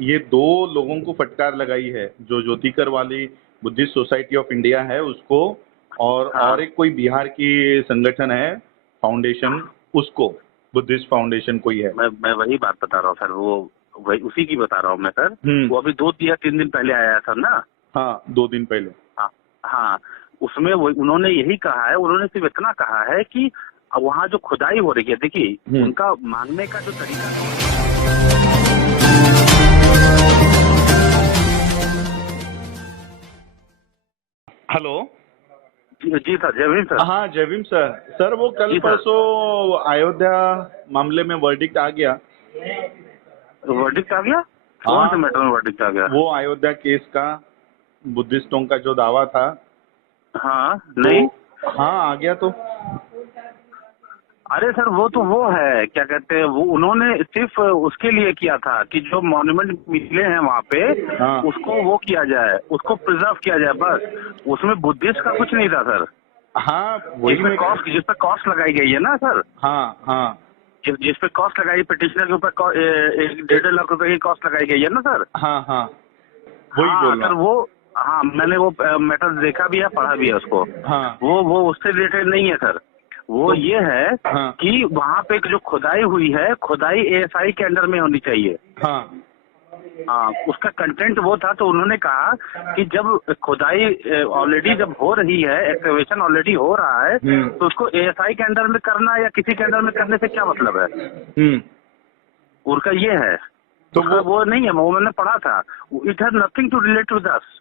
ये 2 लोगों को फटकार लगाई है, जो ज्योतिकर वाली बुद्धिस्ट सोसाइटी ऑफ इंडिया है उसको, हाँ और एक कोई बिहार की संगठन है फाउंडेशन, उसको बुद्धिस्ट फाउंडेशन कोई है। मैं वही बात बता रहा हूँ सर, वो वही उसी की बता रहा हूँ मैं सर। वो अभी 2 या 3 दिन पहले आया था ना। हाँ, 2 दिन पहले। हाँ हाँ, उसमें वो उन्होंने यही कहा है, उन्होंने सिर्फ इतना कहा है कि वहाँ जो खुदाई हो रही है, देखिए उनका मांगने का जो तरीका है। हेलो। जी सर, जय भीम सर। हाँ, जय भीम सर। सर वो कल जी सर, परसों अयोध्या मामले में वर्डिक्ट आ गया। वर्डिक्ट आ गया? कौन से हाँ, मैटर में वर्डिक्ट आ गया? वो अयोध्या केस का, बुद्धिस्टों का जो दावा था, हाँ तो नहीं, हाँ आ गया तो। अरे सर वो तो वो है, क्या कहते हैं, वो उन्होंने सिर्फ उसके लिए किया था कि जो मॉन्यूमेंट मिले हैं वहाँ पे, हाँ उसको वो किया जाए, उसको प्रिजर्व किया जाए, बस। उसमें बुद्धिस्ट का कुछ नहीं था सर। हाँ, वही मैं। जिस पे कॉस्ट लगाई गई है ना सर, हाँ हाँ जिस पे कॉस्ट लगाई, पिटिशनर के ऊपर 1.5 लाख रुपए की कॉस्ट लगाई गई है ना सर। हाँ हाँ, वही हाँ बोल रहा सर, हूँ। वो, हाँ मैंने वो मैटर देखा भी है, पढ़ा भी है उसको। हाँ, वो उससे रिलेटेड नहीं है सर। वो तो ये है हाँ कि वहाँ पे जो खुदाई हुई है, खुदाई एएसआई के अंडर में होनी चाहिए। हाँ हाँ, उसका कंटेंट वो था, तो उन्होंने कहा कि जब खुदाई ऑलरेडी जब हो रही है, एक्सकवेशन ऑलरेडी हो रहा है, तो उसको एएसआई के अंडर में करना या किसी के अंडर में करने से क्या मतलब है। उनका ये है, तो उसका वो नहीं है, वो मैंने पढ़ा था। It has nothing to relate with us.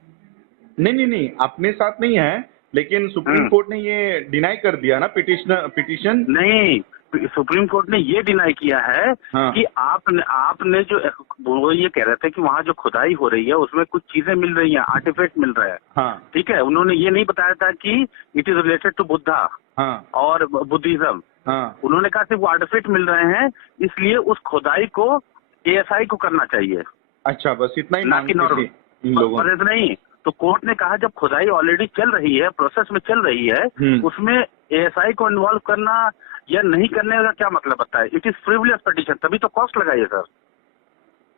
नहीं नहीं नहीं, अपने साथ नहीं है, लेकिन सुप्रीम कोर्ट ने ये डिनाई कर दिया ना पिटीशन। नहीं, सुप्रीम कोर्ट ने ये डिनाई किया है हाँ कि आपने जो, वो ये कह रहे थे कि वहाँ जो खुदाई हो रही है उसमें कुछ चीजें मिल रही हैं, आर्टिफैक्ट मिल रहा है। हाँ ठीक है, उन्होंने ये नहीं बताया था कि it is related to Buddha हाँ और बुद्धिज्म। हाँ। उन्होंने कहा सिर्फ वो आर्टिफैक्ट मिल रहे हैं, इसलिए उस खुदाई को एएसआई को करना चाहिए, अच्छा, बस इतना ही ना कि मांगते थे नॉर्मल। इन लोगों पर इतना ही, तो कोर्ट ने कहा जब खुदाई ऑलरेडी चल रही है, प्रोसेस में चल रही है, उसमें एएसआई को इन्वॉल्व करना या नहीं करने का क्या मतलब बनता है। इट इज फ्रिवलेस पिटीशन, तभी तो कॉस्ट लगाई है सर।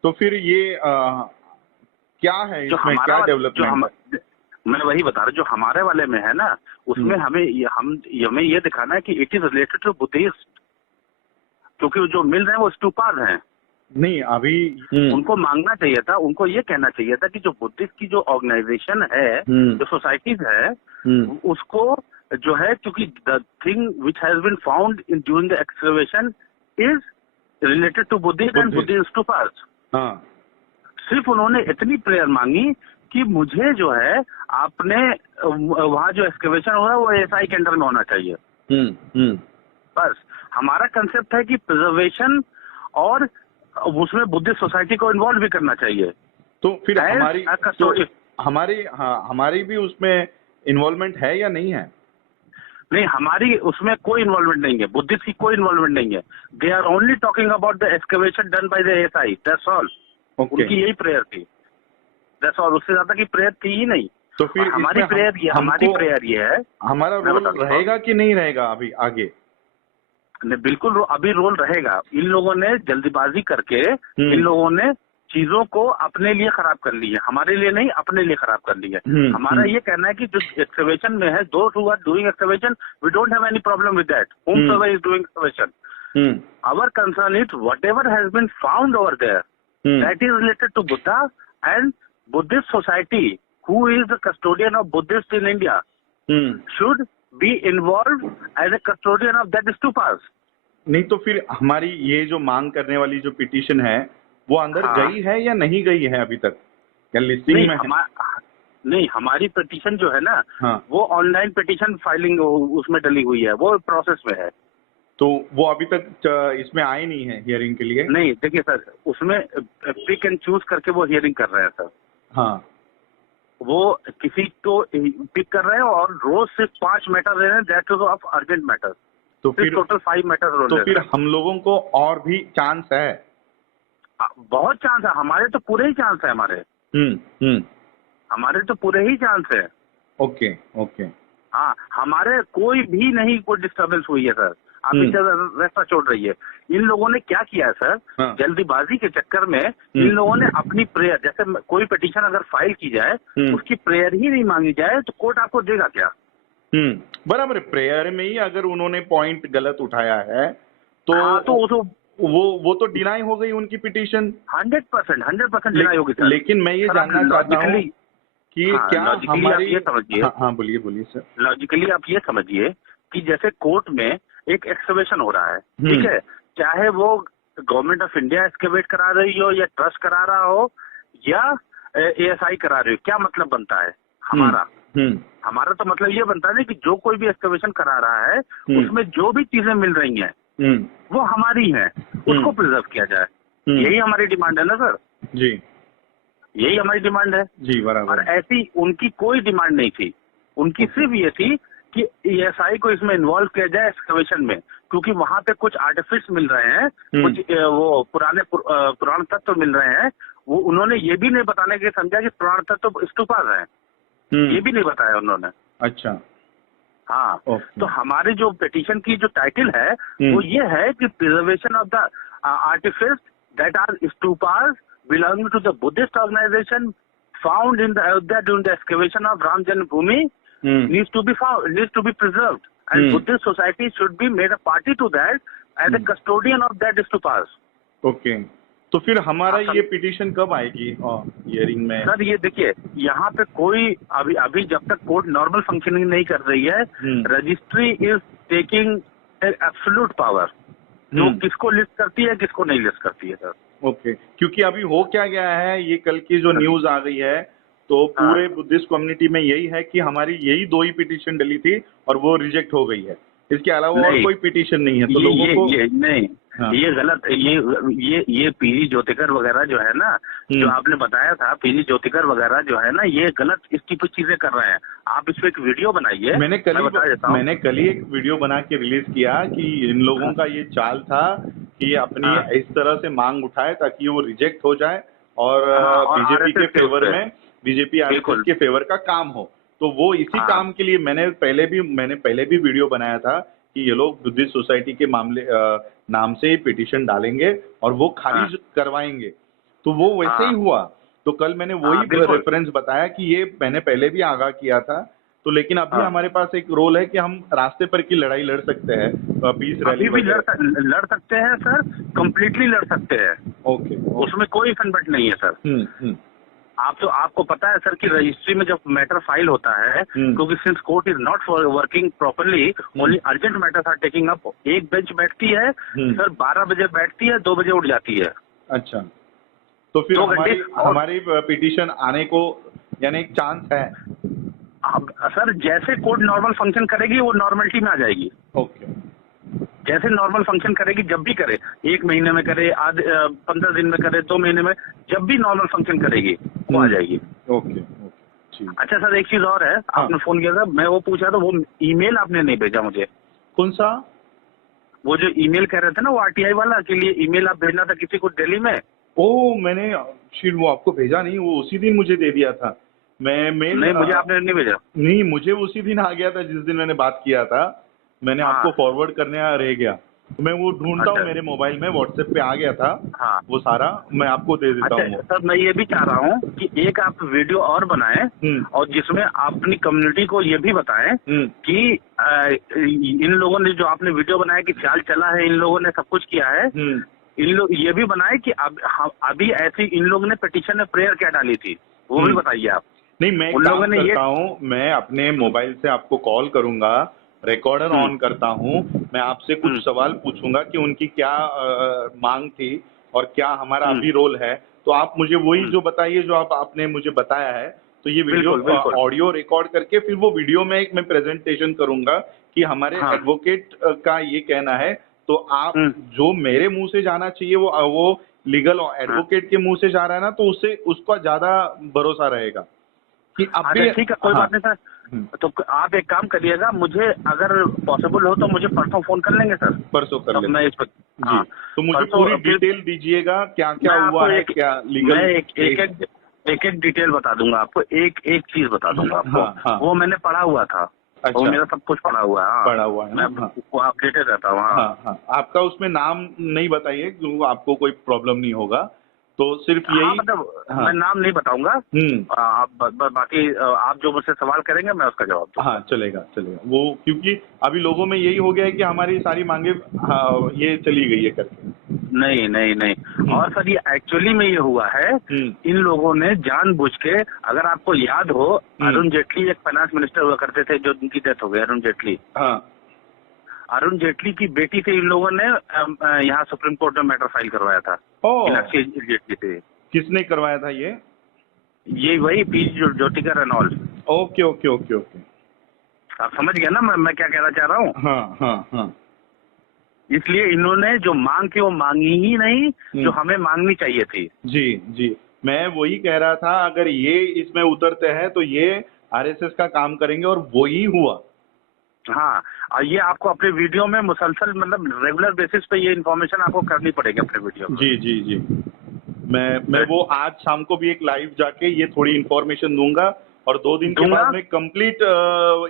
तो फिर ये क्या है जो इसमें, हमारा क्या डेवलपमेंट है? मैं वही बता रहा, जो हमारे वाले में है ना, उसमें हमें ये दिखाना है कि it is related to Buddhist, क्योंकि जो मिल रहे हैं वो स्टूपाज हैं। नहीं अभी उनको मांगना चाहिए था, उनको ये कहना चाहिए था कि जो बुद्धिस्ट की जो ऑर्गेनाइजेशन है, जो सोसाइटीज है, उसको जो है, क्योंकि the thing which has been found in during the excavation is related to Buddhist and Buddhist stupas. हाँ सिर्फ उन्होंने इतनी प्रेयर मांगी कि मुझे जो है, आपने वहाँ जो एक्सकवेशन हो रहा है वो एएसआई के अंडर में होना चाहिए। बस हमारा कंसेप्ट है कि प्रिजर्वेशन, और उसमें बुद्धिस्ट सोसाइटी को इन्वॉल्व भी करना चाहिए। तो फिर हाँ, हमारी भी उसमें इन्वॉल्वमेंट है या नहीं है? नहीं, हमारी उसमें कोई इन्वॉल्वमेंट नहीं है, बुद्धिस्ट की कोई इन्वॉल्वमेंट नहीं है। They are only talking about the excavation done by the ASI, that's all. उनकी यही प्रेयर थी, दैट्स ऑल। उससे ज्यादा की प्रेयर थी ही नहीं। तो फिर हमारी प्रेयर ये है, हमारा रोल रहेगा कि नहीं रहेगा अभी आगे? बिल्कुल अभी रोल रहेगा। इन लोगों ने जल्दीबाजी करके, इन लोगों ने चीजों को अपने लिए खराब कर ली है, हमारे लिए नहीं, अपने लिए खराब कर ली है। हमारा ये कहना है कि जो एक्सकवेशन में है, those who are doing excavation, we don't have any problem with that, whomsoever is doing excavation. Our concern is whatever has been found over there, that is related to Buddha and Buddhist society, who is the custodian of Buddhist in India, should be involved as a custodian of that stupas. नहीं तो फिर हमारी ये जो मांग करने वाली जो पिटीशन है वो अंदर गई है या नहीं गई है अभी तक, या लिस्टिंग में है? नहीं, हमारी पिटीशन जो है ना, वो ऑनलाइन पिटीशन फाइलिंग उसमें डली हुई है, वो प्रोसेस में है। तो वो अभी तक इसमें आए नहीं है हियरिंग के लिए? नहीं, देखिए सर, उसमें पिक एंड चूज करके वो हियरिंग कर रहे हैं सर। हाँ, वो किसी को पिक कर रहे हैं और रोज सिर्फ 5 मैटर ले रहे हैं, that is of urgent matter. तो फिर टोटल 5 मैटर। तो फिर हम लोगों को और भी चांस है? बहुत चांस है, हमारे तो पूरे ही चांस है, हमारे तो पूरे ही चांस है। Okay okay. हाँ, हमारे कोई भी नहीं, कोई डिस्टर्बेंस हुई है सर। आप इससे रास्ता छोड़ रही है। इन लोगों ने क्या किया है सर, जल्दीबाजी के चक्कर में इन लोगों ने अपनी प्रेयर, जैसे कोई पिटीशन अगर फाइल की जाए उसकी प्रेयर ही नहीं मांगी जाए तो कोर्ट आपको देगा क्या? बराबर है। प्रेयर में ही अगर उन्होंने पॉइंट गलत उठाया है तो हाँ, तो वो तो डिनाई हो गई उनकी पिटीशन 100% डिनाई होगी सर। लेकिन मैं ये जानना चाहता हूँ कि क्या हमारी, ये समझिए, हाँ बोलिए सर। लॉजिकली आप ये समझिए कि जैसे कोर्ट में एक एक्सकवेशन हो रहा है, ठीक है, चाहे वो गवर्नमेंट ऑफ इंडिया एक्सकवेट करा रही हो या ट्रस्ट करा रहा हो या ASI करा रही हो, क्या मतलब बनता है हमारा तो मतलब ये बनता है कि जो कोई भी एक्सकवेशन करा रहा है उसमें जो भी चीजें मिल रही हैं वो हमारी हैं, उसको प्रिजर्व किया जाए। यही हमारी डिमांड है ना सर जी, यही हमारी डिमांड है जी बराबर। और ऐसी उनकी कोई डिमांड नहीं थी, उनकी सिर्फ ये थी कि ASI को इसमें इन्वॉल्व किया जाए एक्सकवेशन में, क्योंकि वहां पे कुछ आर्टिफिक्स मिल रहे हैं, कुछ वो पुराण तत्व मिल रहे हैं। वो उन्होंने ये भी नहीं बताने के समझा कि पुराण तत्व स्तूपास हैं, ये भी नहीं बताया उन्होंने। अच्छा, हाँ, तो हमारी जो पिटीशन की जो टाइटल है वो ये है कि preservation of the artifacts that are stupas belonging to the Buddhist organization found in the Ayodhya during the excavation of Ram Janmabhoomi needs to be preserved, and Buddhist society should be made a party to that as a custodian of that stupas. Okay, तो फिर हमारा ये petition कब आएगी hearing में? Sir ये देखिए, यहाँ पे कोई अभी जब तक कोर्ट नॉर्मल फंक्शनिंग नहीं कर रही है, registry is taking absolute power, जो किसको लिस्ट करती है किसको नहीं लिस्ट करती है सर। ओके, क्योंकि अभी हो क्या गया है, ये कल की जो न्यूज आ गई है तो पूरे बुद्धिस्ट कम्युनिटी में यही है कि हमारी यही 2 ही पिटीशन डली थी और वो रिजेक्ट हो गई है, इसके अलावा और कोई पिटीशन नहीं है। तो लोगों को नहीं, ये गलत, ये पीजी ज्योतिकर वगैरह जो है ना, जो आपने बताया था पीजी ज्योतिकर वगैरह जो है ना, ये गलत इसकी कुछ चीजें कर रहे हैं। आप इस पे एक वीडियो बनाइए। मैंने कल ही एक वीडियो बना के रिलीज किया कि इन लोगों का ये चाल था कि अपनी इस तरह से मांग उठाए ताकि वो रिजेक्ट हो जाए और बीजेपी के फेवर में, बीजेपी आरएसएस के फेवर का काम हो। तो वो इसी काम के लिए मैंने पहले भी वीडियो बनाया था कि ये लोग बुद्धिस्ट सोसाइटी के मामले नाम से पिटीशन डालेंगे और वो खारिज करवाएंगे, तो वो वैसे ही हुआ। तो कल मैंने वही रेफरेंस बताया कि ये मैंने पहले भी आगाह किया था, तो लेकिन अभी हमारे पास एक रोल है कि हम रास्ते पर की लड़ाई लड़ सकते हैं, पीस रैली भी लड़ सकते हैं सर, कंप्लीटली लड़ सकते हैं। ओके, उसमें कोई फंबट नहीं है सर। आपको पता है सर कि रजिस्ट्री में जब मैटर फाइल होता है, क्योंकि since court is not working properly, only urgent matters are taking up, एक बेंच बैठती है सर, 12 बजे बैठती है, 2 बजे उठ जाती है। अच्छा, तो फिर हमारी पिटीशन आने को यानी एक चांस है सर, जैसे कोर्ट नॉर्मल फंक्शन करेगी वो नॉर्मलिटी में आ जाएगी। ओके, जैसे नॉर्मल फंक्शन करेगी, जब भी करे, 1 महीने में करे, 15 दिन में करे, 2 महीने में, जब भी नॉर्मल फंक्शन करेगी वो आ जाएगी। ओके, अच्छा सर, एक चीज और है, आपने फोन किया था, मैं वो पूछा था, वो ईमेल आपने नहीं भेजा मुझे। कौन सा? वो जो ईमेल कह रहे थे ना, वो RTI वाला के लिए ईमेल आप भेजना था किसी को दिल्ली में। मैंने वो आपको भेजा नहीं, वो उसी दिन मुझे दे दिया था। नहीं, मुझे आपने नहीं भेजा। नहीं, मुझे उसी दिन आ गया था जिस दिन मैंने बात किया था, मैंने आपको फॉरवर्ड करने रह गया, तो मैं वो ढूंढता हूँ मेरे मोबाइल में, व्हाट्सएप पे आ गया था वो सारा, मैं आपको दे देता हूँ। सर मैं ये भी चाह रहा हूँ कि एक आप वीडियो और बनाएं और जिसमें अपनी कम्युनिटी को ये भी बताएं कि इन लोगों ने जो आपने वीडियो बनाया कि चाल चला है, इन लोगों ने सब कुछ किया है, इन लोग ये भी बनाए कि अभी ऐसी इन लोगों ने पिटीशन में प्रेयर क्या डाली थी, वो भी बताइए आप। नहीं, मैं काम करता हूँ, मैं अपने मोबाइल से आपको कॉल करूंगा, रिकॉर्डर ऑन करता हूँ, मैं आपसे कुछ सवाल पूछूंगा कि उनकी क्या मांग थी और क्या हमारा अभी रोल है, तो आप मुझे वही जो बताइए जो आपने मुझे बताया है। तो ये वीडियो ऑडियो रिकॉर्ड करके फिर वो वीडियो में एक मैं प्रेजेंटेशन करूंगा कि हमारे एडवोकेट का ये कहना है, तो आप जो मेरे मुंह से जाना चाहिए वो लीगल एडवोकेट के मुंह से जा रहा है ना, तो उससे उसका ज्यादा भरोसा रहेगा कि अभी। ठीक है, कोई बात नहीं सर। तो आप एक काम करिएगा, मुझे अगर पॉसिबल हो तो मुझे परसों फोन कर लेंगे सर। परसों कर लेंगे। मैं इस पर तो मुझे पूरी डिटेल दीजिएगा, क्या क्या हुआ है, क्या लीगल। मैं एक डिटेल बता दूंगा आपको, एक चीज बता दूंगा आपको। वो मैंने पढ़ा हुआ था, वो अच्छा, मेरा सब कुछ पड़ा हुआ है। हाँ, पड़ा हुआ है मैं ना? हाँ अपडेटेड रहता हूँ। हाँ हाँ हाँ। आपका उसमें नाम नहीं बताइए, जो आपको कोई प्रॉब्लम नहीं होगा, तो सिर्फ हाँ, यही। मतलब हाँ। मैं नाम नहीं बताऊंगा। आप बाकी आप जो मुझसे सवाल करेंगे मैं उसका जवाब हाँ, दूंगा। चलेगा चलेगा वो, क्योंकि अभी लोगों में यही हो गया है कि हमारी सारी मांगे, हाँ, ये चली गई है करके। नहीं नहीं नहीं। हम्म और सर ये एक्चुअली में ये हुआ है, हम्म इन लोगों ने जानबूझ के, अगर आपको याद हो, हम्म, अरुण जेटली एक फाइनेंस मिनिस्टर हुआ करते थे जो उनकी डेथ हो गई, अरुण जेटली। हाँ। अरुण जेटली की बेटी से इन लोगों ने यहाँ सुप्रीम कोर्ट में मैटर फाइल करवाया था, ओ, मीनाक्षी जेटली से। किसने करवाया था ये? ये वही पी ज्योतिका रनौल। Okay okay okay okay. आप समझ गए ना मैं क्या कहना चाह रहा हूँ। हाँ हाँ हाँ। इसलिए इन्होंने जो मांग की वो मांगी ही नहीं जो हमें मांगनी चाहिए थी। जी जी, मैं वही कह रहा था, अगर ये इसमें उतरते हैं तो ये आरएसएस का काम करेंगे, और वही हुआ। हाँ, और ये आपको अपने वीडियो में मुसलसल, मतलब रेगुलर बेसिस पे ये इन्फॉर्मेशन आपको करनी पड़ेगी अपने वीडियो में। जी जी जी, मैं वो आज शाम को भी एक लाइव जाके ये थोड़ी इन्फॉर्मेशन दूंगा, और 2 दिन के दूंगा। बाद में कंप्लीट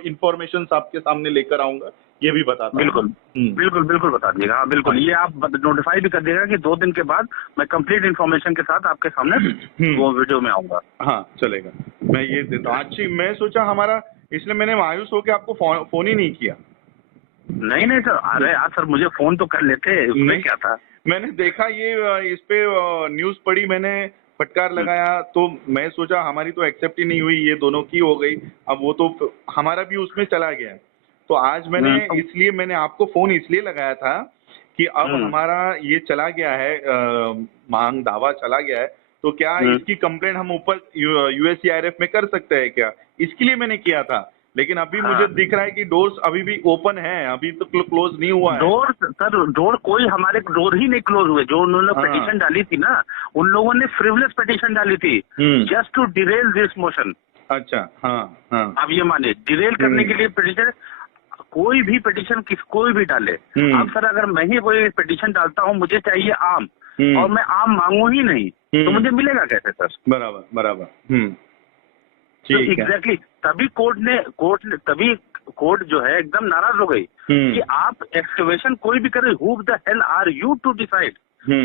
इन्फॉर्मेशन आपके सामने लेकर आऊंगा, ये भी बताता हूँ। बिल्कुल बिल्कुल बिल्कुल बता दीजिएगा। हाँ बिल्कुल, हाँ। ये आप नोटिफाई भी कर दीजिएगा कि 2 दिन के बाद मैं कंप्लीट इन्फॉर्मेशन के साथ आपके सामने वो वीडियो में आऊंगा। हाँ चलेगा, मैं ये देता हूँ। अच्छी, मैं सोचा हमारा, इसलिए मैंने मायूस होकर आपको फोन ही नहीं किया। नहीं नहीं सर, अरे यार सर मुझे फोन तो कर लेते, उसमें नहीं, क्या था। मैंने देखा ये इस पे न्यूज पढ़ी, मैंने फटकार लगाया, तो मैं सोचा हमारी तो एक्सेप्ट ही नहीं हुई, ये दोनों की हो गई, अब वो तो हमारा भी उसमें चला गया। तो आज मैंने, इसलिए मैंने आपको फोन इसलिए लगाया था कि अब हमारा ये चला गया है, मांग दावा चला गया है, तो क्या इसकी कंप्लेंट हम ऊपर यूएससीआईआरएफ में कर सकते हैं क्या? इसके लिए मैंने किया था। लेकिन अभी मुझे दिख रहा है कि डोर्स अभी भी ओपन है, अभी तो क्लोज नहीं हुआ है। डोर सर, डोर कोई हमारे डोर ही नहीं क्लोज हुए। जो उन्होंने पिटीशन डाली थी ना, उन लोगों ने फ्रिवलेस पिटीशन डाली थी, just to derail this motion. अच्छा, हाँ हाँ। आप ये मानिए, डिरेल करने के लिए पिटीशन, कोई भी पिटीशन कोई भी डाले। अब सर अगर मैं ही कोई पिटीशन डालता हूँ, मुझे चाहिए आम, और मैं आम मांगू ही नहीं, तो मुझे मिलेगा कैसे सर? बराबर बराबर। तो एग्जैक्टली तभी कोर्ट जो है एकदम नाराज हो गई कि आप एक्सकवेशन कोई भी करे, who the hell are you to decide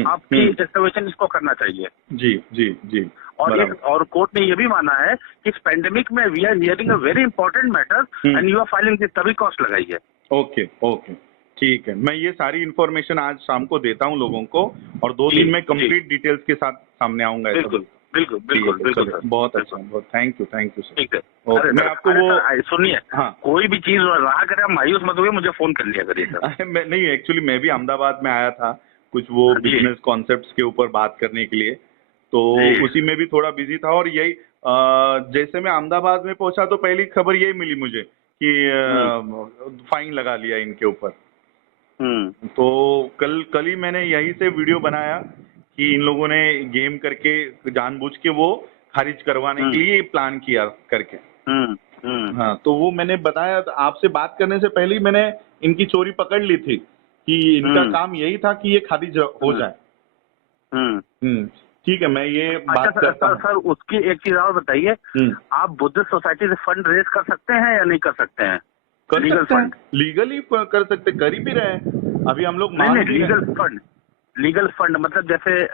आपकी एक्सकवेशन इसको करना चाहिए। जी जी जी। और कोर्ट ने ये भी माना है कि इस पेंडेमिक में we are hearing a very important matter and you are filing this, तभी कॉस्ट लगाई है। ओके ओके, ठीक है, मैं ये सारी इन्फॉर्मेशन आज शाम को देता हूँ लोगों को, और 2 दिन में कंप्लीट डिटेल्स के साथ सामने आऊंगा। बिल्कुल बिल्कुल बिल्कुल बिल्कुल सर, बहुत अच्छा, बहुत थैंक यू सर। ठीक है। ओके, मैं आपको वो सुनिए, हाँ, कोई भी चीज रहा करे आप मायूस मत हुए, मुझे फोन कर लिया करिए सर। मैं नहीं, एक्चुअली मैं भी अहमदाबाद में आया था कुछ वो बिजनेस कॉन्सेप्ट्स के ऊपर बात करने के लिए, तो उसी में भी थोड़ा बिजी था, और यही जैसे मैं अहमदाबाद में पहुंचा तो पहली खबर यही मिली मुझे कि फाइन लगा लिया इनके ऊपर। तो कल ही मैंने यही से वीडियो बनाया कि इन लोगों ने गेम करके जानबूझ के वो खारिज करवाने के लिए प्लान किया करके। हाँ, तो वो मैंने बताया, आपसे बात करने से पहले ही मैंने इनकी चोरी पकड़ ली थी कि इनका काम यही था कि ये खारिज हो जाए। ठीक है, मैं ये बात करता हूँ। सर उसकी एक चीज और बताइए, आप बुद्धिस्ट सोसाइटी से फंड रेज कर सकते हैं या नहीं कर सकते हैं? लीगल फंड, लीगली कर सकते, कर ही भी रहे हैं अभी हम लोग। लीगल फंड मतलब जैसे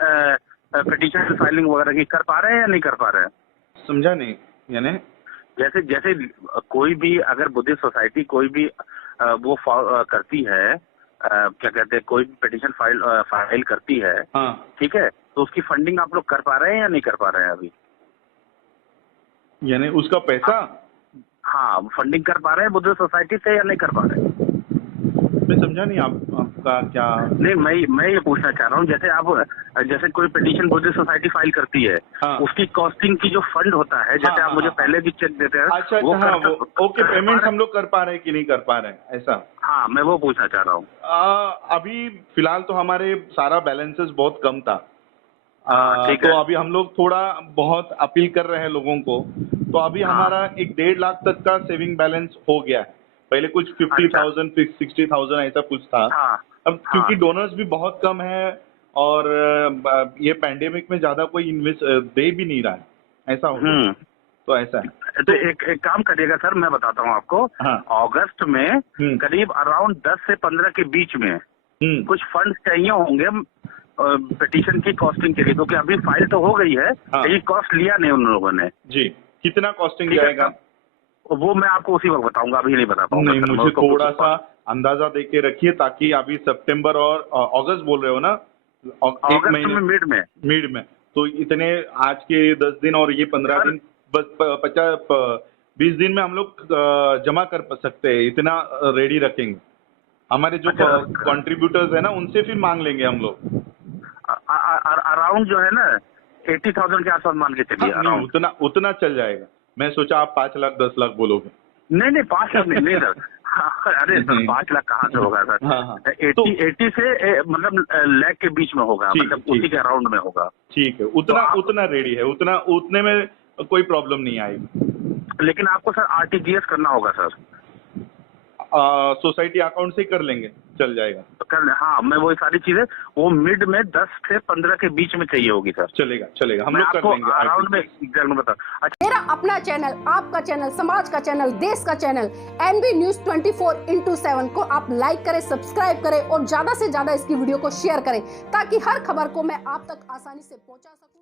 पिटीशन फाइलिंग वगैरह की कर पा रहे हैं या नहीं कर पा रहे हैं? समझा नहीं, यानी जैसे कोई भी अगर बुद्धिस्ट सोसाइटी कोई भी वो करती है, क्या कहते हैं, कोई पिटीशन फाइल करती है, ठीक है, तो उसकी फंडिंग आप लोग कर पा रहे हैं या नहीं कर पा रहे हैं अभी? यानी उसका पैसा? हाँ, फंडिंग कर पा रहे हैं बुद्धिस्ट सोसाइटी से या नहीं कर पा रहे हैं? मैं समझा नहीं आपका क्या। नहीं, मैं ये पूछना चाह रहा हूँ, जैसे कोई पिटीशन बुद्धिस्ट सोसाइटी फाइल करती है, उसकी कॉस्टिंग की जो फंड होता है, जैसे आप मुझे पहले भी चेक देते हैं। अच्छा, ओके, पेमेंट हम लोग कर पा रहे हैं कि नहीं कर पा रहे हैं, ऐसा? हाँ, मैं वो पूछना चाह रहा हूँ। अभी फिलहाल तो हमारे सारा बैलेंसेस बहुत कम था, तो अभी हम लोग थोड़ा बहुत अपील कर रहे हैं लोगों को, तो अभी हमारा एक 1.5 लाख तक का सेविंग बैलेंस हो गया है। पहले कुछ 50,000 60,000 ऐसा कुछ था। अब क्योंकि डोनर्स भी बहुत कम है, और ये पैंडेमिक में ज्यादा कोई इन्वेस्ट दे भी नहीं रहा है, ऐसा हो गया। तो ऐसा है। तो एक काम करिएगा सर, मैं बताता हूँ आपको। हाँ। अगस्त में करीब अराउंड 10 से 15 के बीच में कुछ फंड चाहिए होंगे पिटीशन की कॉस्टिंग के लिए, क्योंकि अभी फाइल तो हो गई है। हाँ। लेकिन कॉस्ट लिया नहीं उन लोगों ने जी। कितना कॉस्टिंग जाएगा वो मैं आपको उसी वक्त बताऊंगा, अभी नहीं बता पाऊंगा। नहीं, मुझे थोड़ा सा अंदाजा दे के रखिए, ताकि अभी सितंबर और अगस्त बोल रहे हो ना, एक महीने में मिड में, तो इतने आज के 10 दिन और ये 15 दिन, बस 20 दिन में हम लोग जमा कर सकते हैं। इतना रेडी रखेंगे। हमारे जो कंट्रीब्यूटर्स है ना, उनसे फिर मांग लेंगे हम लोग। अराउंड जो है ना 80,000 के आसपास मान के चलिए। हाँ, उतना चल जाएगा। मैं सोचा आप 5 लाख 10 लाख बोलोगे। नहीं 5 लाख नहीं सर। अरे सर 5 लाख कहाँ से होगा सर। हाँ। 80 से मतलब लाख के बीच में होगा, मतलब उसी के अराउंड में होगा। ठीक है, उतना रेडी है, उतने में कोई प्रॉब्लम नहीं आएगी। लेकिन आपको सर RTGS करना होगा सर। सोसाइटी अकाउंट से कर लेंगे, चल जाएगा। हाँ, मैं वो सारी चीजें वो मिड में 10 से 15 के बीच में चाहिए होगी सर। चलेगा, हम लोग कर लेंगे अराउंड में एग्जैक्ट में बता। अच्छा, मेरा अपना चैनल, आपका चैनल, समाज का चैनल, देश का चैनल NB News 24/7 को आप लाइक करें, सब्सक्राइब करें और ज्यादा से ज्यादा इसकी वीडियो को शेयर करें, ताकि हर खबर को मैं आप तक आसानी से पहुंचा सकूं।